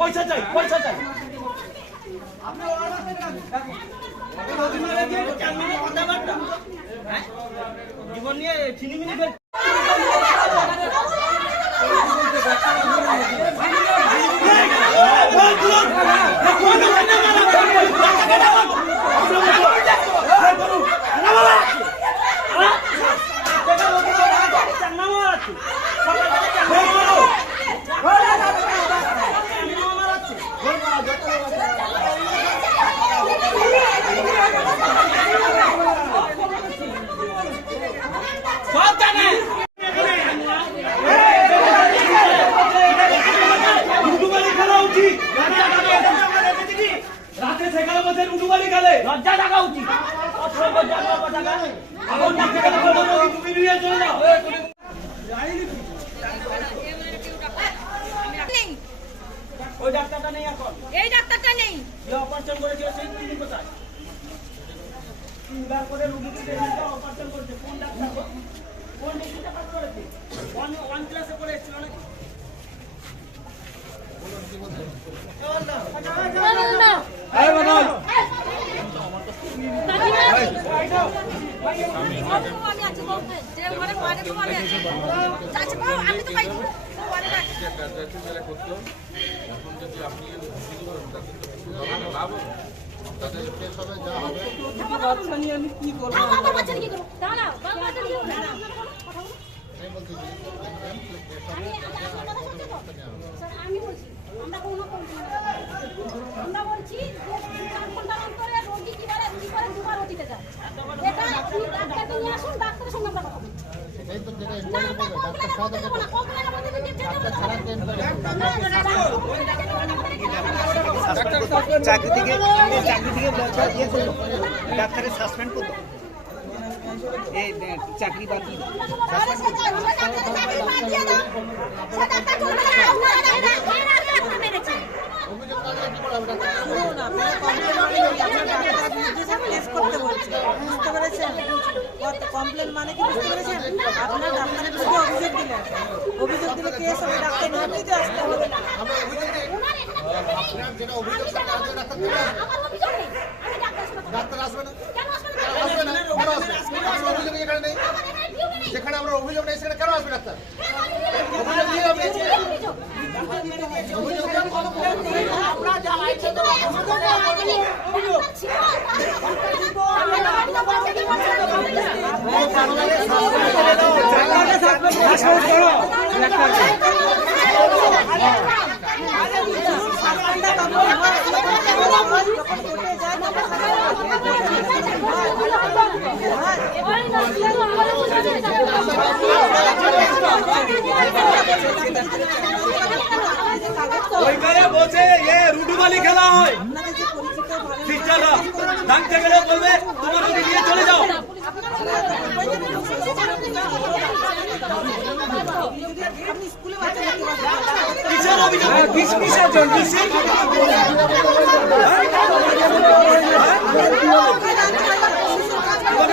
পয়সা চাই পয়সা চাই। জীবন নিয়ে ছিনিমিনি করে সব জানে উডুবালি খেলা উচিত রাতে সেখানে বসে উডুবালি খেলে লজ্জা থাকা উচিত অসভ্য জায়গা কথা এখন না সেখানে বলব তুমি নিয়ে চলে যাও নেই ওই ডাক্তারটা নেই এখন এই ডাক্তারটা নেই যে অপারেশন করেছিল সেই তিনি কোথায় তিনবার করে রুগীকে অপারেশন করেছে, কোন ডাক্তার? কোন ডিগ্রিতে পাস করেছে? ওয়ান ওয়ান ক্লাসে পড়ে এসেছিল নাকি? এখন যদি আপনি লাভ হবে বাচ্চা নিয়ে আমি কি করব বাচ্চা কি করব দাঁড়াও বাচ্চা নিয়ে আমি বলছি আমরা কোনো কমপ্লেন আমরা বলছি রোগী কি রোগী করে দুবার ওটিতে যায় এটা আপনি ডাক্তারকে নিয়ে আসুন ডাক্তারের সঙ্গে আমরা কথা বলছি সেটাই তো যেটা না আমরা করবে ডাক্তার কমপ্লেনের সাথে মধ্যে দিয়ে যেতে ডাক্তার ছাড়া তো ইনকোয়ারি চাকরি থেকে চাকরি থেকে ডাক্তারের সাসপেন্ড করল এই চাকরি বাদ দিয়ে দিল। আরে সেটা সেটা চাকরি বাদ দিয়ে দাও সেটা তা চলবে না আপনারা না এর আগে একটা মেরেছে অভিযোগ দিলে কি করে ডাক্তার কেস করতে বলছে বুঝতে পেরেছেন কমপ্লেন মানে কি বুঝতে পেরেছেন আপনার ডাক্তারের অভিযোগ দিলেন অভিযোগ দিলে কেস হবে, ডাক্তার নোটিতে আসতে হবে। আপনার যেটা অভিযোগ ডাক্তার আসবে ডাক্তার না যেখানে আমরা অভিযোগ নেই সেখানে কেন আসবে ডাক্তার অভিযোগ ওইখানে বসে এ রুডুবালি বালি খেলা হয়। সিস্টাররা ডাকতে গেলে বলবে নিয়ে চলে যাও।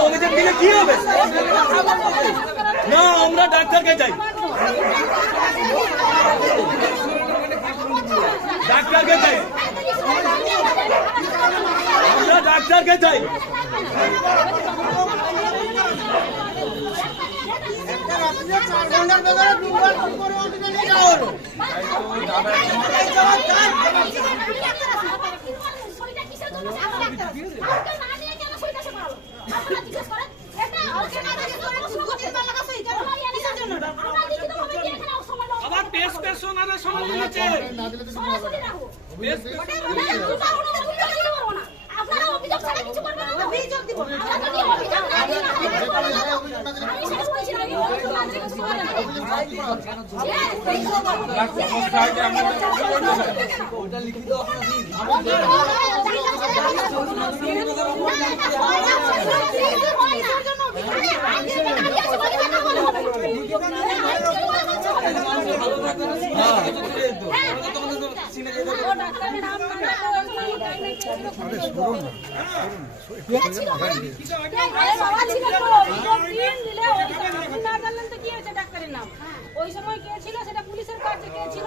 অভিযোগ দিলে কি হবে না আমরা ডাক্তারকে চাই ডাক্তারকে চাই আমরা ডাক্তারকে চাই আবার পেশ পেশনারের সময় নিয়েছে আপনারা অভিযোগ ছাড়া কিছু করবেন না অভিযোগ দিব। আমরা যদি অভিযোগ না দিই আমি শেষ বলছি আমি অভিযোগ না দিলে কিছু হবে ওই সময় কে ছিল সেটা পুলিশের কাছে কে ছিল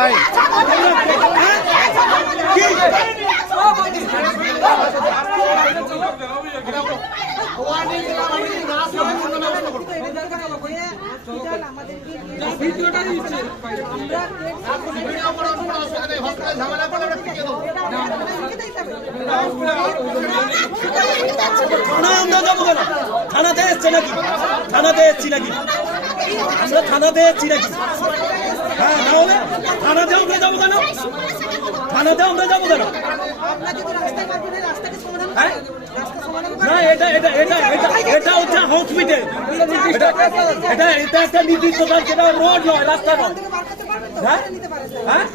ভাই। থানা আমরা যাব কেন? থানাতে এসছে নাকি? থানাতে এসছি নাকি? আমরা থানাতে এসছি নাকি? হ্যাঁ না হলে থানাতে আমরা যাব কেন? থানাতে আমরা যাব কেন? হ্যাঁ? না, এটা এটা এটা এটা এটা হচ্ছে হসপিটাল এটা এটা একটা নির্দিষ্ট সেটা রোড নয়, রাস্তা নয়। হ্যাঁ? হ্যাঁ?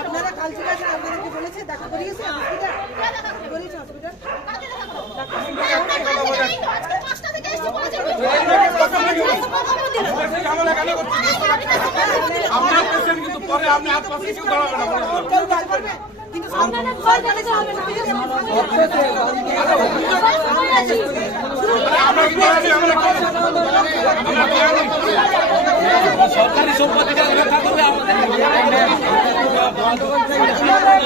আপনারা কাল বলেছে দেখা করিয়েছে করিয়েছে হসপিটাল কিন্তু পরে আপনি হাত পাশে না সরকারি সম্পত্তিটা রক্ষা করবে, আমাদের।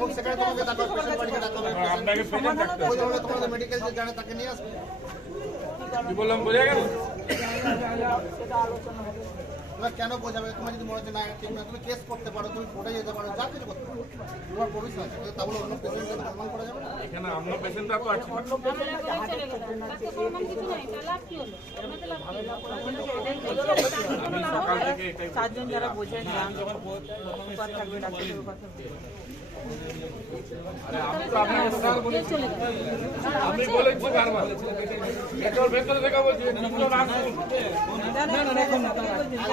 করতে চাই দশ মিনিট আমরা জানি না কে ছিল বললাম বোঝা গেল? তোমার কেন বোঝাবে? তোমার যদি মনে হচ্ছে না ঠিক না তুমি কেস করতে পারো তুমি কোর্টে যেতে পারো যা কিছু করতে পারো। তোমার প্রভিশন আছে তা বলে অন্য পেশেন্টকে সম্মান করা যাবে না? এখানে আমরা পেশেন্টরা তো আছি। না। আমি সকাল থেকে এটাই চারজন যারা বোঝেন থাকবে ডাক্তারের কথা আমি বলেছি আমি বারবার। ভেতর ভেতর থেকে বলছি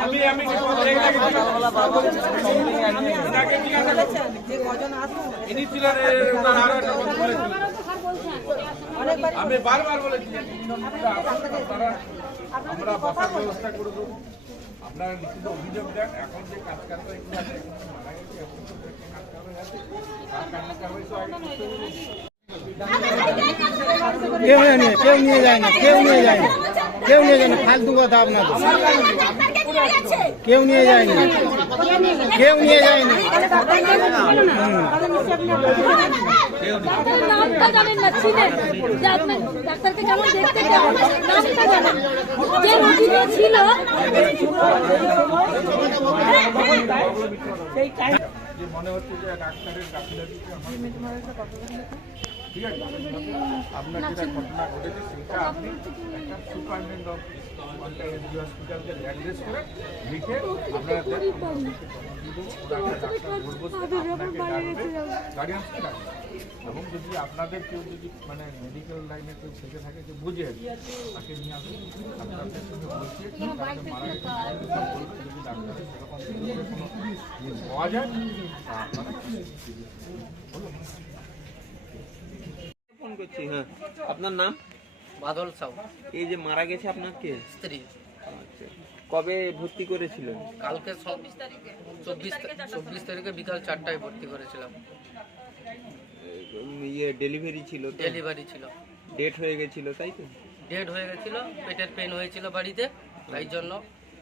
আমি আমি ইনি ছিলেন আরও একটা কথা আমি বারবার বলেছি আপনারা আমরা বসার ব্যবস্থা করে দেবো আপনারা লিখিত অভিযোগ দেন। এখন যে কাজ একটু মারা গেছে কেউ নিয়ে কেউ নিয়ে যায় না কেউ নিয়ে যায় না কেউ নিয়ে যায় না ফালতু কথা আপনাদের কেউ নিয়ে যায় না কেউ নিয়ে যায় না ছিল যে মনে হচ্ছে যে ডাক্তারের গাফিলতিতে ঠিক আছে আপনার যেটা ঘটনা ঘটেছে সেটা আপনি একটা অফ এসডি হসপিটালকে অ্যাড্রেস করে লিখে আপনারা ডাকবেন এবং যদি আপনাদের কেউ যদি মানে মেডিকেল লাইনে কেউ থেকে থাকে যে বুঝে তাকে নিয়ে আসুন। আপনাদের সঙ্গে বসিয়ে মারা গেছে যদি ডাক্তারের সেরকম পাওয়া যায় আপনারা ফোন করছি হ্যাঁ। আপনার নাম? বাদল সাউ। এই যে মারা গেছে আপনার কে? স্ত্রী। আচ্ছা। কবে ভর্তি করেছিলেন? কালকে চব্বিশ চব্বিশ তারিখে বিকাল চারটায় ভর্তি করেছিলাম। ইয়ে ডেলিভারি ছিল তো? ডেলিভারি ছিল। ডেট হয়ে গেছিল তাই তো? ডেড হয়ে গেছিল পেটের পেন হয়েছিল বাড়িতে তাই জন্য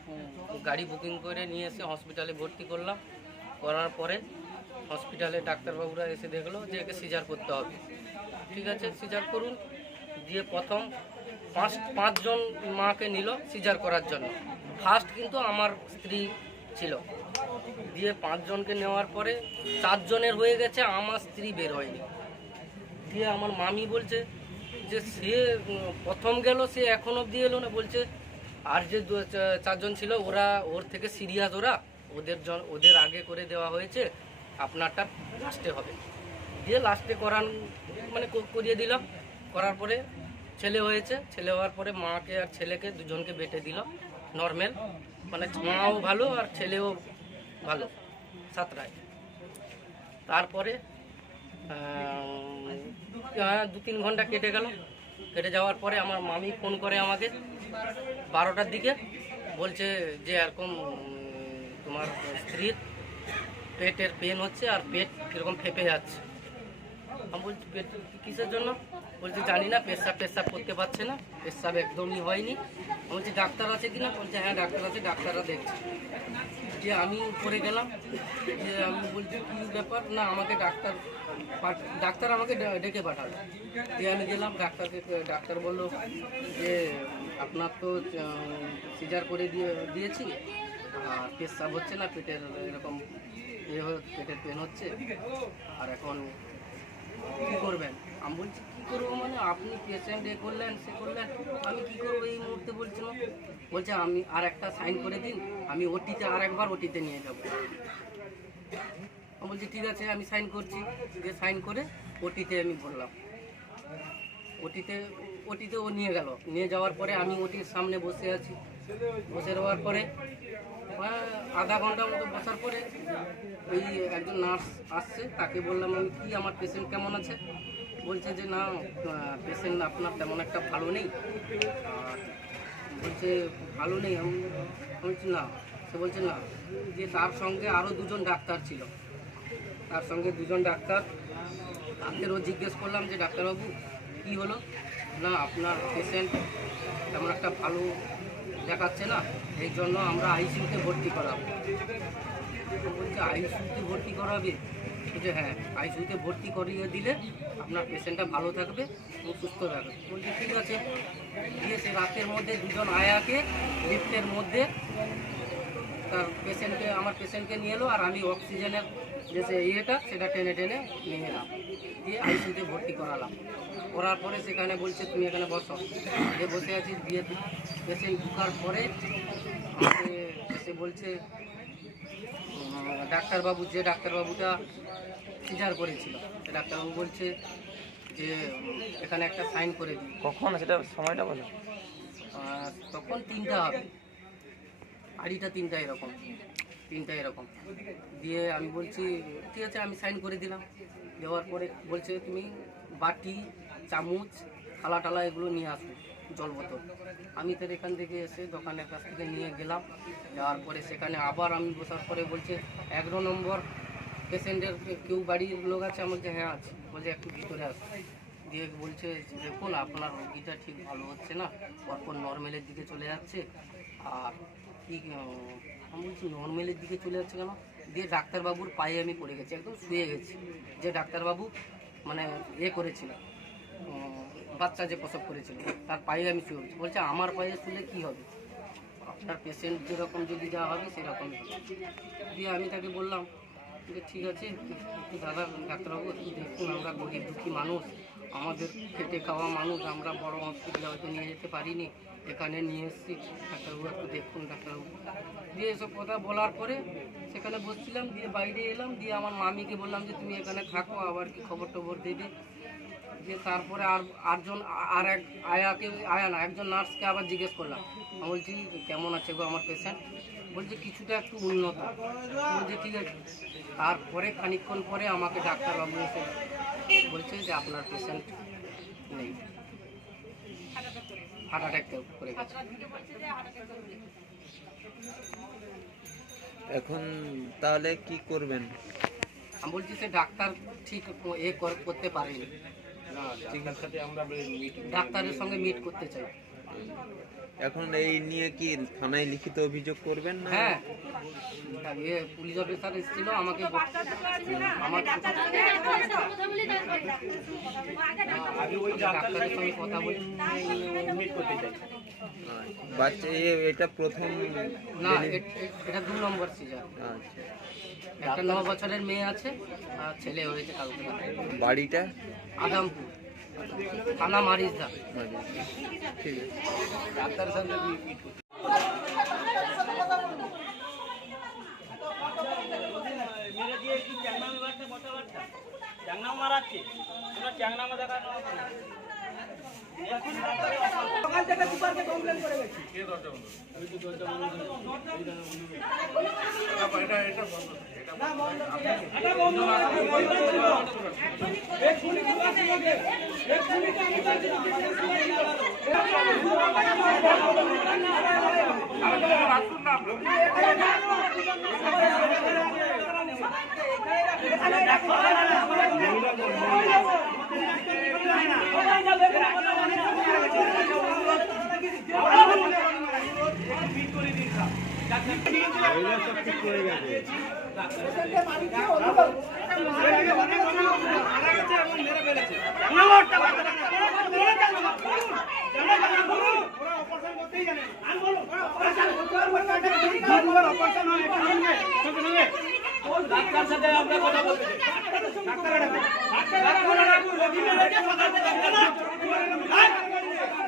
উম, গাড়ি বুকিং করে নিয়ে এসে হসপিটালে ভর্তি করলাম। করার পরে হসপিটালে ডাক্তারবাবুরা এসে দেখল যে একে সিজার করতে হবে। ঠিক আছে সিজার করুন। দিয়ে প্রথম পাঁচ, পাঁচজন মাকে নিল সিজার করার জন্য। ফার্স্ট কিন্তু আমার স্ত্রী ছিল। দিয়ে পাঁচজনকে নেওয়ার পরে চারজনের হয়ে গেছে, আমার স্ত্রী বের হয়নি। দিয়ে আমার মামি বলছে যে সে, প্রথম গেল, সে এখন অবধি এলো না। বলছে, আর যে চারজন ছিল, ওরা ওর থেকে সিরিয়াস ওরা, ওদের জন- ওদের আগে করে দেওয়া হয়েছে, আপনারটা লাস্টে হবে। দিয়ে লাস্টে করান মানে করিয়ে দিলাম। করার পরে ছেলে হয়েছে। ছেলে হওয়ার পরে মাকে আর ছেলেকে দুজনকে বেটে দিল। নর্মাল মানে মাও ভালো আর ছেলেও ভালো। সাতটায়। তারপরে দু তিন ঘণ্টা কেটে গেল। কেটে যাওয়ার পরে আমার মামি ফোন করে আমাকে বারোটার দিকে। বলছে যে, এরকম তোমার স্ত্রীর পেটের পেন হচ্ছে আর পেট কীরকম ফেপে যাচ্ছে। আমি বলছি কিসের জন্য? বলছি, জানি না, পেশাব পেশাব করতে পারছে না, পেশাব একদমই হয়নি। আমি বলছি, ডাক্তার আছে কি না? বলছে হ্যাঁ ডাক্তার আছে, ডাক্তাররা দেখছে। যে আমি উপরে গেলাম, যে আমি বলছি, কি ব্যাপার? না, আমাকে ডাক্তার ডাক্তার আমাকে ডেকে পাঠালো। দিয়ে আমি গেলাম, ডাক্তারকে, ডাক্তার বলল যে, আপনার তো সিজার করে দিয়ে, দিয়েছি, আর পেশাব হচ্ছে না, পেটের এরকম ইয়ে পেটের পেন হচ্ছে, আর এখন কি করবেন? আমি বলছি, কী করব মানে? আপনি পেশেন্ট এ করলেন, সে করলেন। আমি কি করব এই মুহূর্তে? বলছিল বলছে, আমি আর একটা সাইন করে দিন, আমি ওটিতে আর একবার ওটিতে নিয়ে যাব। আমি বলছি, ঠিক আছে, আমি সাইন করছি। যে সাইন করে ওটিতে আমি বললাম। ওটিতে ওটিতে ও নিয়ে গেল। নিয়ে যাওয়ার পরে আমি ওটির সামনে বসে আছি। বসে যাওয়ার পরে আধা ঘণ্টার মতো বসার পরে ওই একজন নার্স আসছে। তাকে বললাম, আমি কি আমার পেশেন্ট কেমন আছে? বলছে যে, না পেশেন্ট আপনার তেমন একটা ভালো নেই। বলছে, ভালো নেই? আমি বলছি, না। সে বলছে, না। যে তার সঙ্গে আরও দুজন ডাক্তার ছিল। তার সঙ্গে দুজন ডাক্তার। তাদেরও জিজ্ঞেস করলাম যে, ডাক্তারবাবু কী হলো? না, আপনার পেশেন্ট তেমন একটা ভালো দেখাচ্ছে না, এই জন্য আমরা আইসিউতে ভর্তি করাবো। বলছে আইসিউতে ভর্তি করাবে? বলছে হ্যাঁ আইসিউতে ভর্তি করিয়ে দিলে আপনার পেশেন্টটা ভালো থাকবে ও সুস্থ থাকবে। বলছে, ঠিক আছে। দিয়ে সে রাতের মধ্যে দুজন আয়াকে লিফটের মধ্যে তার পেশেন্টকে আমার পেশেন্টকে নিয়ে এলো আর আমি অক্সিজেনের যে সে ইয়েটা সেটা টেনে টেনে নিয়ে এলাম। দিয়ে আইসিউতে ভর্তি করালাম। করার পরে সেখানে বলছে তুমি এখানে বসো। যে বসে আছিস দিয়ে পেশেন্ট ঢুকার পরে আমাকে এসে বলছে উম, ডাক্তারবাবু যে ডাক্তারবাবুটা সিজার করেছিল ডাক্তারবাবু বলছে যে এখানে একটা সাইন করে দিই কখন? সেটা সময়টা বলো। আর তখন তিনটা হবে। আড়িটা তিনটা এরকম। তিনটা এরকম। দিয়ে আমি বলছি, ঠিক আছে, আমি সাইন করে দিলাম। দেওয়ার পরে বলছে, তুমি বাটি, চামচ, থালা টালা এগুলো নিয়ে আসো, জল বোতল। আমি তো এখান থেকে এসে দোকানের কাছ থেকে নিয়ে গেলাম। যাওয়ার পরে সেখানে আবার আমি বসার পরে বলছে, এগারো নম্বর পেশেন্টের কেউ বাড়ির লোক আছে? বলছে হ্যাঁ আছে। বলছে, একটু ভিতরে আস। দিয়ে বলছে, দেখুন, আপনার রোগীটা ঠিক ভালো হচ্ছে না। পরপর নর্মালের দিকে চলে যাচ্ছে। আর কি আমি বলছি, নর্মালের দিকে চলে যাচ্ছে কেন? দিয়ে ডাক্তারবাবুর পায়ে আমি পড়ে গেছি, একদম শুয়ে গেছি। যে ডাক্তারবাবু মানে এ করেছিল বাচ্চা যে প্রসব করেছিল, তার পায়ে আমি শুয়ে গেছি। বলছে, আমার পায়ে শুলে কি হবে? আপনার পেশেন্ট যেরকম যদি যা হবে সেরকম দিয়ে আমি তাকে বললাম যে, ঠিক আছে দাদা, ডাক্তারবাবু দেখুন, আমরা গরিব দুঃখী মানুষ। আমাদের খেটে খাওয়া মানুষ, আমরা বড় হসপিটালে হয়তো নিয়ে যেতে পারিনি, এখানে নিয়ে এসেছি, ডাক্তারবাবু একটু দেখুন, ডাক্তারবাবু। দিয়ে এসব কথা বলার পরে সেখানে বসছিলাম, দিয়ে বাইরে এলাম, দিয়ে আমার মামিকে বললাম যে, তুমি এখানে থাকো, আবার কি খবর টবর দেবে? দিয়ে তারপরে আর আটজন আর এক আয়াকে, আয়া না, একজন নার্সকে আবার জিজ্ঞেস করলাম। আমি বলছি, কেমন আছে গো আমার পেশেন্ট বলছে, কিছুটা একটু উন্নত। বলছে, ঠিক আছে। তারপরে খানিকক্ষণ পরে আমাকে ডাক্তারবাবু এসে বলছে যে আপনার পেশেন্ট নেই। হার্ট অ্যাটাক করে গেছে। এখন তাহলে কি করবেন? আমি বলছি যে ডাক্তার ঠিক এ কর- করতে পারেনি। ডাক্তারের সঙ্গে মিট করতে চাই। এখন এই নিয়ে কি থানায় লিখিত অভিযোগ করবেন না? হ্যাঁ। এ পুলিশ অফিসার এসেছিল আমাকে আমাকে ডাক্তারের সঙ্গে কথা বলি। বাচ্চা এটা প্রথম না এটা দু নম্বর সিজার আচ্ছা। একটা ন বছরের মেয়ে আছে আর ছেলে হয়েছে কালকে। বাড়িটা? আদামপুর। থানা মারিজদা। দা ঠিক আছে মেরে দিয়ে কি চ্যাংনা মারছে মোটা মারছে চ্যাংনা মারাচ্ছে তোমরা চ্যাংনা মা দেখা সকাল থেকে সুপারকে কমপ্লেন করে গেছি। না, বন্ধ করে গেছে। এটা বন্ধ করো, আমি বন্ধ করে দেবো। এক্ষুনি সুপারকে বলবে। এক্ষুনি তো আমি বলছি, ডাক্তার সাথে আমরা কথা বলতে। ডাক্তার ডাকো। ডাক্তার